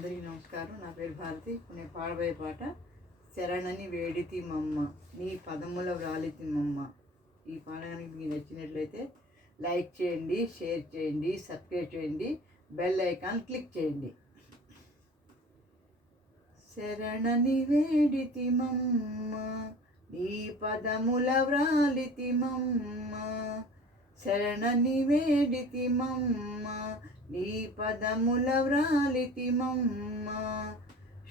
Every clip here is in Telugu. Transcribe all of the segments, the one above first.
అందరికీ నమస్కారం. నా పేరు భారతి. నేను పాడబోయే పాట శరణని వేడితి మమ్మ నీ పదముల వ్రాలితి మమ్మ. ఈ పాట కనుక మీకు నచ్చినట్లయితే లైక్ చేయండి, షేర్ చేయండి, సబ్స్క్రైబ్ చేయండి, బెల్ ఐకాన్ క్లిక్ చేయండి. శరణని వేడితి మమ్మ నీ పదముల వ్రాలితి మమ్మ. శరణని వేడితి మమ్మ నీ పదముల వ్రాలితి మమ్మ.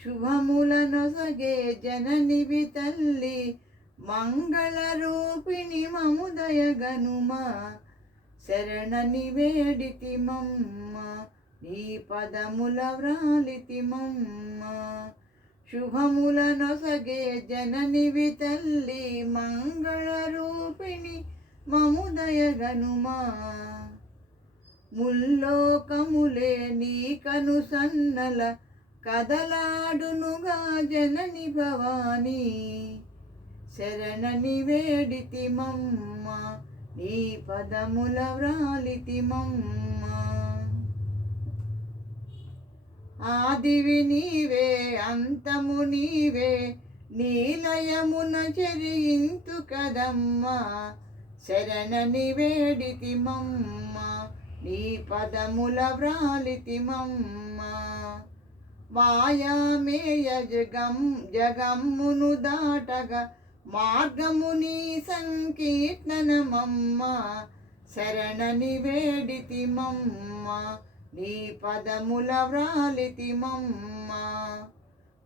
శుభముల నొసగే జననివి తల్లి మంగళ రూపిణి మముదయ గనుమా. శరణని వేడితి మమ్మ నీ పదముల వ్రాలితి మమ్మ. శుభముల నొసగే జననివి తల్లి మంగళ రూపిణి మముదయ గనుమా. ముల్లోకములే నీ కను సన్నల కదలాడునుగా జనని భవానీ. శరణని వేడితి మమ్మ నీ పదముల వ్రాలితి మమ్మ. ఆదివి నీవే అంతము నీవే నీలయమున చెరియింతు కదమ్మా. శరణని వేడితి మమ్మ నీ పదముల వ్రాలితి మమ్మ. మాయామేయ జగమ్మును దాటగా మార్గము నీ సంకీర్తనమమ్మ. శరణని వేడితి మమ్మ నీ పదముల వ్రాలితి మమ్మ.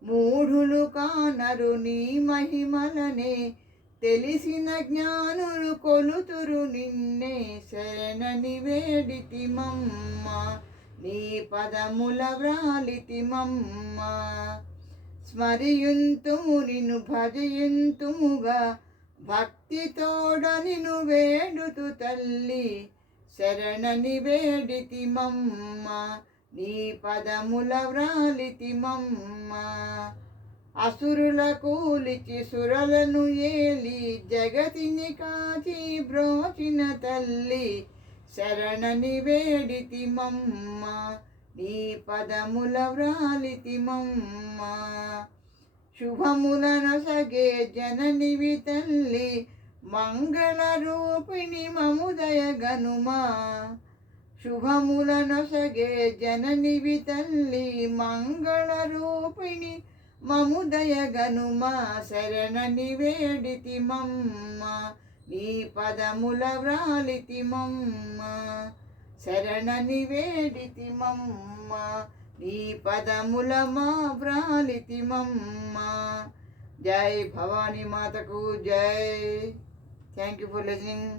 మూఢులు కానరు నీ మహిమలనే తెలిసిన జ్ఞానులు కొలుతురు నిన్నే. శరణని వేడితి మమ్మ నీ పదముల వ్రాలితి మమ్మ. స్మరియుంతుము నిన్ను భజయుంతుముగా భక్తితోడ నిన్ను వేడుతు తల్లి. శరణని వేడితి మమ్మ నీ పదముల వ్రాలితి మమ్మ. అసురుల కూలిచి సురలను ఏలి జగతిని కాచి బ్రోచిన తల్లి. శరణని వేడితి మమ్మ నీ పదముల వ్రాలితి మమ్మ. శుభముల నొసగే జననివి తల్లి మంగళ రూపిణి మముదయ గనుమా. శుభముల నొసగే జననివి తల్లి మంగళ రూపిణి మముదయ గనుమా. శరణని వేడితి మమ్మ నీ పదముల వ్రాలితి మమ్మ. శరణని వేడితి మమ్మ నీ పదముల మా వ్రాలితి మమ్మ. జై భవానీ మాతకు జై. Thank you for listening.